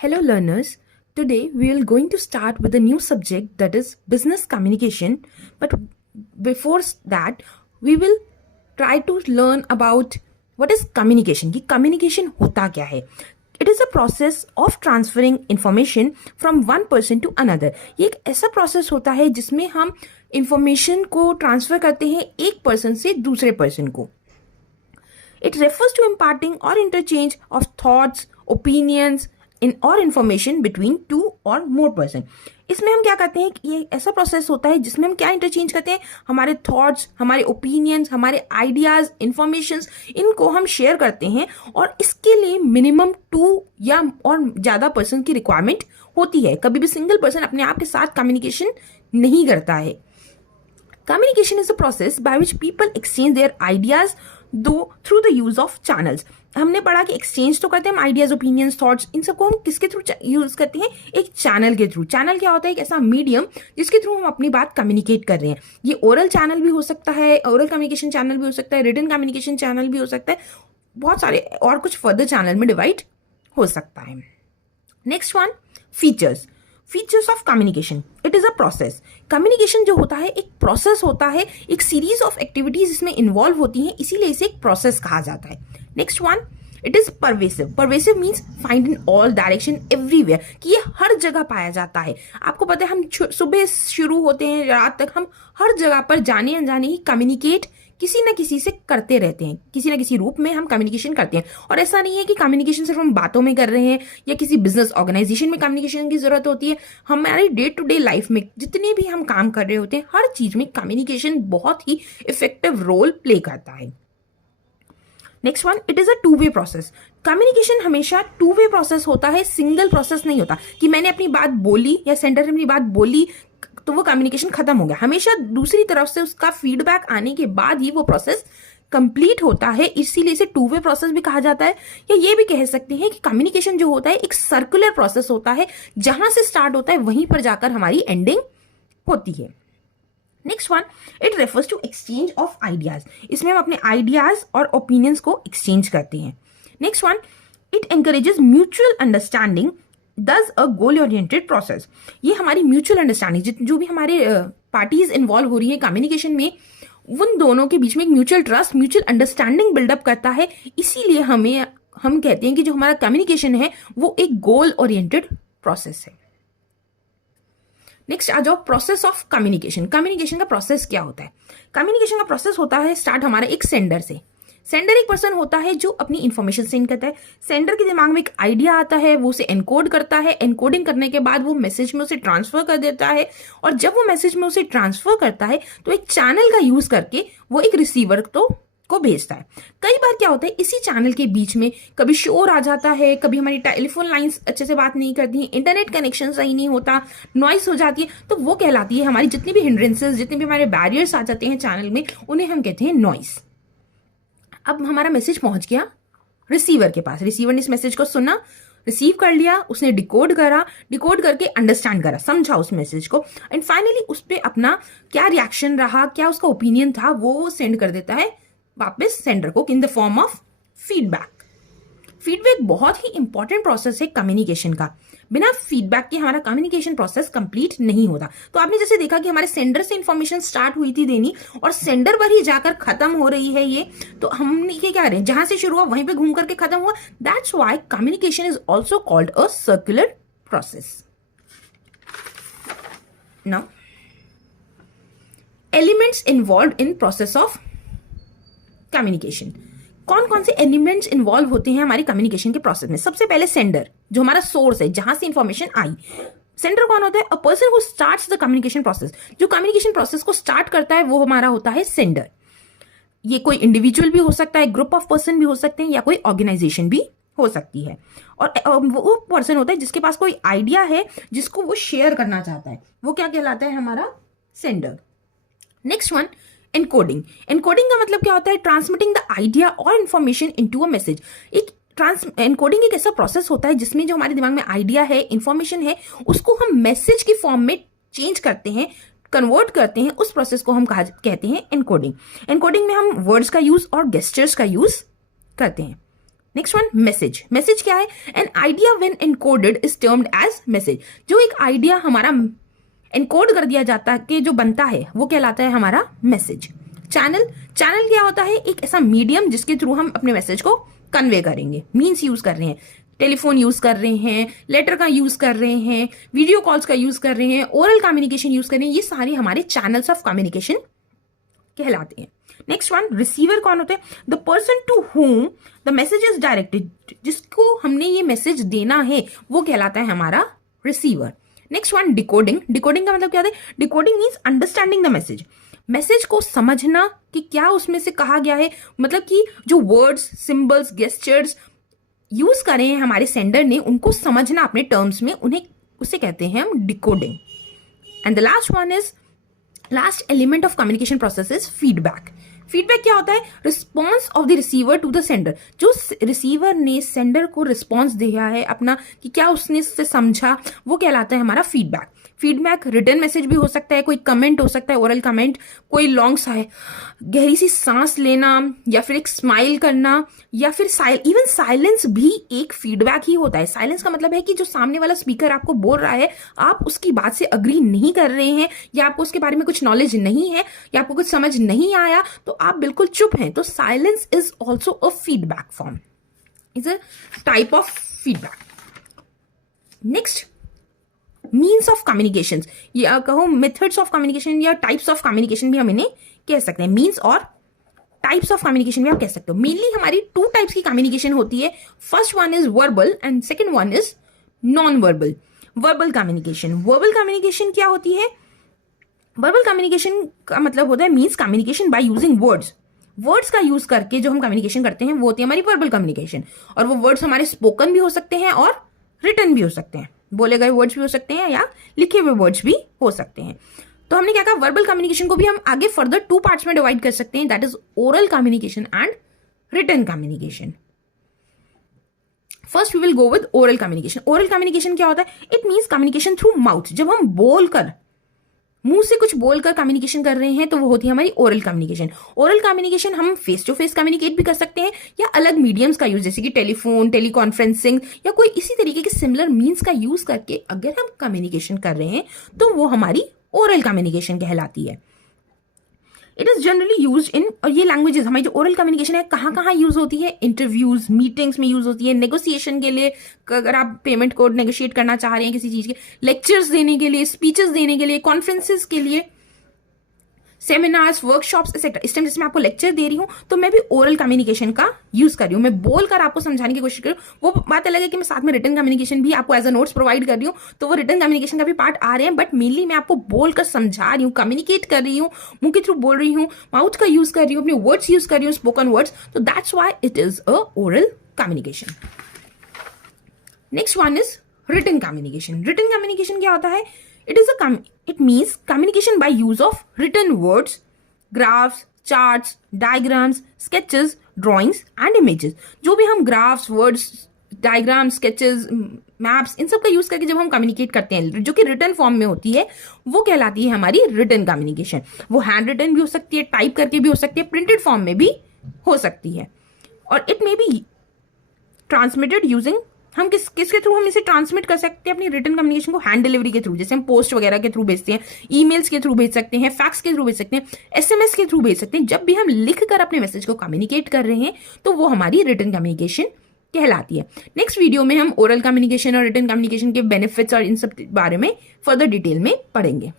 Hello learners, today we are going to start with a new subject that is business communication. But before that, we will try to learn about what is communication. कि communication होता क्या है. It is a process of transferring information from one person to another. ये एक ऐसा process होता है जिसमें हम information को transfer करते हैं एक person से दूसरे person को. It refers to imparting or interchange of thoughts, opinions, और इंफॉर्मेशन बिटवीन टू और मोर पर्सन. इसमें हम क्या करते हैं कि ये ऐसा प्रोसेस होता है जिसमें हम क्या इंटरचेंज करते हैं, हमारे थॉट्स, हमारे ओपिनियंस, हमारे आइडियाज, इंफॉर्मेशंस, इनको हम शेयर करते हैं और इसके लिए मिनिमम 2 या और ज़्यादा पर्सन की रिक्वायरमेंट होती है. कभी भी सिंगल पर्सन अपने आप के साथ कम्युनिकेशन नहीं करता है. Communication is a process by which people exchange their ideas do through the use of channels. हमने पढ़ा कि एक्सचेंज तो करते हैं हम आइडियाज, ओपिनियंस, थॉट्स, इन सबको हम किसके थ्रू यूज करते हैं, एक चैनल के थ्रू. चैनल क्या होता है, एक ऐसा मीडियम जिसके थ्रू हम अपनी बात कम्युनिकेट कर रहे हैं. ये ओरल चैनल भी हो सकता है, ओरल कम्युनिकेशन चैनल भी हो सकता है, रिटन कम्युनिकेशन चैनल भी हो सकता है, बहुत सारे और कुछ फर्दर चैनल में डिवाइड हो सकता है. Next one, features of communication. It is a process. Communication जो होता है एक प्रोसेस होता है, एक सीरीज ऑफ एक्टिविटीज इसमें इन्वॉल्व होती हैं, इसीलिए इसे एक प्रोसेस कहा जाता है. Next one, it is pervasive. Pervasive means find in all direction, everywhere, कि ये हर जगह पाया जाता है. आपको पता है हम सुबह शुरू होते हैं रात तक हम हर जगह पर जाने अनजाने ही कम्युनिकेट किसी न किसी से करते रहते हैं, किसी न किसी रूप में हम कम्युनिकेशन करते हैं. और ऐसा नहीं है कि कम्युनिकेशन सिर्फ हम बातों में कर रहे हैं या किसी बिजनेस ऑर्गेनाइजेशन में कम्युनिकेशन की जरूरत होती है. हमारी डे टू डे लाइफ में जितने भी हम काम कर रहे होते हैं हर चीज में कम्युनिकेशन बहुत ही इफेक्टिव रोल प्ले करता है. Next one, it is a two way process. Communication हमेशा 2-वे प्रोसेस होता है, सिंगल प्रोसेस नहीं होता कि मैंने अपनी बात बोली या सेंटर ने अपनी बात बोली तो वो कम्युनिकेशन खत्म हो गया. हमेशा दूसरी तरफ से उसका फीडबैक आने के बाद ही वो प्रोसेस कंप्लीट होता है, इसीलिए इसे 2-वे प्रोसेस भी कहा जाता है. या ये भी कह सकते हैं कि कम्युनिकेशन जो होता है एक सर्कुलर प्रोसेस होता है, जहां से स्टार्ट होता है वहीं पर जाकर हमारी एंडिंग होती है. Next one, it refers to exchange of ideas. इसमें हम अपने आइडियाज और ओपिनियंस को एक्सचेंज करते हैं. Next one, it encourages mutual understanding, दस अ गोल ओरिएंटेड प्रोसेस. ये हमारी म्यूचुअल अंडरस्टैंडिंग, जो भी हमारे पार्टीज इन्वॉल्व हो रही है कम्युनिकेशन में, उन दोनों के बीच में एक mutual trust, mutual understanding buildup करता है. इसीलिए हम कहते हैं कि जो हमारा कम्युनिकेशन है वो एक गोल ओरिएंटेड प्रोसेस है. नेक्स्ट आ जाओ, प्रोसेस ऑफ कम्युनिकेशन. कम्युनिकेशन का प्रोसेस क्या होता है. कम्युनिकेशन का प्रोसेस होता है स्टार्ट हमारा एक सेंडर से. सेंडर एक पर्सन होता है जो अपनी इंफॉर्मेशन सेंड करता है. सेंडर के दिमाग में एक आइडिया आता है, वो उसे एनकोड करता है. एनकोडिंग करने के बाद वो मैसेज में उसे ट्रांसफर कर देता है और जब वो मैसेज में उसे ट्रांसफर करता है तो एक चैनल का यूज करके वो एक रिसीवर को भेजता है. कई बार क्या होता है इसी चैनल के बीच में कभी शोर आ जाता है, कभी हमारी टेलीफोन लाइंस अच्छे से बात नहीं करती हैं, इंटरनेट कनेक्शन सही नहीं होता, नॉइस हो जाती है, तो वो कहलाती है हमारी जितनी भी हिंड्रेंसेस, जितने भी हमारे बैरियर्स आ जाते हैं चैनल में, उन्हें हम कहते हैं नॉइस. अब हमारा मैसेज पहुंच गया रिसीवर के पास. रिसीवर ने इस मैसेज को सुना, रिसीव कर लिया, उसने डिकोड करा, डिकोड करके अंडरस्टैंड करा, समझा उस मैसेज को, एंड फाइनली उस पर अपना क्या रिएक्शन रहा, क्या उसका ओपिनियन था, वो सेंड कर देता है वापस सेंडर को in the form of feedback. Feedback बहुत ही इंपॉर्टेंट प्रोसेस है कम्युनिकेशन का. बिना फीडबैक के हमारा कम्युनिकेशन प्रोसेस कंप्लीट नहीं होता. तो आपने जैसे देखा कि हमारे सेंडर से इंफॉर्मेशन स्टार्ट हुई थी देनी और सेंडर पर ही जाकर खत्म हो रही है ये, तो हमने ये क्या करें, जहां से शुरू हुआ वहीं पे घूम करके खत्म हुआ. That's why communication is also called a circular process. Now, elements involve in process of communication. कौन कौन से एलिमेंट्स इन्वॉल्व होते हैं हमारी कम्युनिकेशन के प्रोसेस में. सबसे पहले सेंडर, जो हमारा सोर्स है जहां से इंफॉर्मेशन आई. सेंडर कौन होता है, a person who starts the communication process. जो कम्युनिकेशन प्रोसेस को स्टार्ट करता है वो हमारा होता है सेंडर. ये कोई इंडिविजुअल भी हो सकता है, ग्रुप ऑफ पर्सन भी हो सकते हैं, या कोई ऑर्गेनाइजेशन भी हो सकती है. और वो पर्सन होता है जिसके पास कोई आइडिया है जिसको वो शेयर करना चाहता है, वो क्या कहलाता है, हमारा sender. Next one, encoding. Encoding का मतलब क्या होता है, ट्रांसमिटिंग द आइडिया और information into a message. Encoding एक ऐसा प्रोसेस होता है जिसमें जो हमारे दिमाग में आइडिया है, इंफॉर्मेशन है, उसको हम मैसेज की फॉर्म में चेंज करते हैं, कन्वर्ट करते हैं. उस प्रोसेस को हम कहते हैं एनकोडिंग. एनकोडिंग में हम वर्ड्स का यूज और गेस्चर्स का यूज करते हैं. Next one message. मैसेज क्या है? An idea when encoded is termed as message. जो एक आइडिया हमारा एनकोड कर दिया जाता है कि जो बनता है वो कहलाता है हमारा मैसेज। चैनल। चैनल क्या होता है? एक ऐसा मीडियम जिसके थ्रू हम अपने मैसेज को कन्वे करेंगे। मीन्स यूज कर रहे हैं, टेलीफोन यूज कर रहे हैं, लेटर का यूज कर रहे हैं, वीडियो कॉल्स का यूज कर रहे हैं, ओरल कम्युनिकेशन यूज कर रहे हैं। ये सारे हमारे चैनल्स ऑफ कम्युनिकेशन कहलाते हैं। नेक्स्ट वन रिसीवर कौन होते हैं? The person to whom the message is directed. जिसको हमने ये मैसेज देना है वो कहलाता है हमारा receiver. Next one decoding. Decoding का मतलब क्या होता है? Decoding means understanding the message. Message को समझना कि क्या उसमें से कहा गया है, मतलब कि जो वर्ड्स, सिंबल्स, गेस्चर्स यूज करें हैं हमारे सेंडर ने, उनको समझना अपने टर्म्स में, उन्हें उसे कहते हैं हम decoding. And the last one is last element of communication process is feedback. Feedback क्या होता है? Response of the receiver to the sender. जो रिसीवर ने सेंडर को रिस्पॉन्स दिया है अपना कि क्या उसने इससे समझा, वो कहलाता है हमारा फीडबैक। फीडबैक रिटर्न मैसेज भी हो सकता है, कोई कमेंट हो सकता है, ओरल कमेंट, कोई लॉन्ग सा है गहरी सी सांस लेना, या फिर एक स्माइल करना, या फिर इवन साइलेंस भी एक फीडबैक ही होता है। साइलेंस का मतलब है कि जो सामने वाला स्पीकर आपको बोल रहा है, आप उसकी बात से अग्री नहीं कर रहे हैं, या आपको उसके बारे में कुछ नॉलेज नहीं है, या आपको कुछ समझ नहीं आया, तो आप बिल्कुल चुप हैं। तो silence is also a feedback form, is a type of feedback. Next means of communication, या कहो मेथड्स ऑफ कम्युनिकेशन या टाइप्स ऑफ कम्युनिकेशन भी हम इन्हें कह सकते हैं। मीन्स और टाइप्स ऑफ कम्युनिकेशन भी आप कह सकते हो। मेनली हमारी 2 टाइप्स की कम्युनिकेशन होती है। First one is verbal and second one is non verbal. Verbal communication. Verbal communication क्या होती है? वर्बल कम्युनिकेशन का मतलब होता है means communication by using words. Words का यूज करके जो हम कम्युनिकेशन करते हैं वो होती है हमारी वर्बल कम्युनिकेशन। और वो वर्ड्स हमारे स्पोकन भी हो सकते हैं और रिटन भी हो सकते हैं, बोले गए वर्ड्स भी हो सकते हैं या लिखे हुए वर्ड्स भी हो सकते हैं। तो हमने क्या कहा? वर्बल कम्युनिकेशन को भी हम आगे फर्दर 2 पार्ट्स में डिवाइड कर सकते हैं, that is oral communication and written communication. First we will go with oral communication. Oral communication क्या होता है? It means communication through mouth. जब हम बोलकर, मुंह से कुछ बोलकर कम्युनिकेशन कर रहे हैं तो वो होती है हमारी ओरल कम्युनिकेशन। ओरल कम्युनिकेशन हम फेस टू फेस कम्युनिकेट भी कर सकते हैं या अलग मीडियम्स का यूज, जैसे कि टेलीफोन, टेलीकॉन्फ्रेंसिंग या कोई इसी तरीके के सिमिलर मीन्स का यूज करके अगर हम कम्युनिकेशन कर रहे हैं तो वो हमारी ओरल कम्युनिकेशन कहलाती है। It is generally use in, और ये लैंग्वेजेस हमारी जो ओरल कम्युनिकेशन है कहाँ कहाँ यूज होती है? इंटरव्यूज, मीटिंग्स में यूज होती है, नेगोशिएशन के लिए, अगर आप पेमेंट कोड नेगोशिएट करना चाह रहे हैं किसी चीज के, लेक्चर्स देने के लिए, स्पीचेस देने के लिए, कॉन्फ्रेंसेस के लिए, सेमिनार्स, वर्कशॉप्स एक्सेट्रा। इस टाइम जैसे मैं आपको लेक्चर दे रही हूं तो मैं भी ओरल कम्युनिकेशन का यूज कर रही हूं, मैं बोलकर आपको समझाने की कोशिश कर रही हूं। वो बात अलग है कि मैं साथ में रिटन कम्युनिकेशन भी आपको एज अ नोट्स प्रोवाइड कर रही हूं, तो वो रिटन कम्युनिकेशन का भी पार्ट आ रहे हैं, बट मेनली मैं आपको बोलकर समझा रही हूँ, कम्युनिकेट कर रही हूँ, मुंह के थ्रू बोल रही हूँ, माउथ का यूज कर रही हूँ, अपने वर्ड्स यूज कर रही हूँ, स्पोकन वर्ड्स। तो that's why it is a oral communication. Next one is written communication. Written communication क्या होता है? It means communication by use of written words, graphs, charts, diagrams, sketches, drawings and images. जो भी हम graphs, words, diagrams, sketches, maps, इन सब का use करके जब हम कम्युनिकेट करते हैं जो कि रिटन फॉर्म में होती है, वो कहलाती है हमारी रिटन कम्युनिकेशन। वो हैंड रिटन भी हो सकती है, टाइप करके भी हो सकती है, प्रिंटेड फॉर्म में भी हो सकती है। और it may be transmitted using, हम किसके थ्रू हम इसे ट्रांसमिट कर सकते हैं अपनी रिटन कम्युनिकेशन को? हैंड डिलीवरी के थ्रू, जैसे हम पोस्ट वगैरह के थ्रू भेजते हैं, ईमेल्स के थ्रू भेज सकते हैं, फैक्स के थ्रू भेज सकते हैं, एसएमएस के थ्रू भेज सकते हैं। जब भी हम लिख कर अपने मैसेज को कम्युनिकेट कर रहे हैं तो वो हमारी रिटन कम्युनिकेशन कहलाती है। नेक्स्ट वीडियो में हम ओरल कम्युनिकेशन और रिटन कम्युनिकेशन के बेनिफिट्स और इन सब बारे में फर्दर डिटेल में पढ़ेंगे।